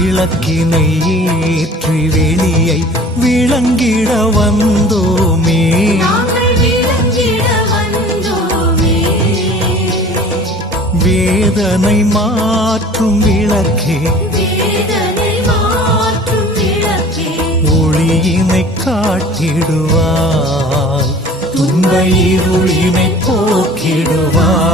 விளக்கினை ஏற்றி வெளியை விளங்கிட வந்தோமே. வேதனை மாற்றும் விளக்கே, ஒளியினை காட்டிடுவாய், துன்ப இருளினை போக்கிடுவாய்.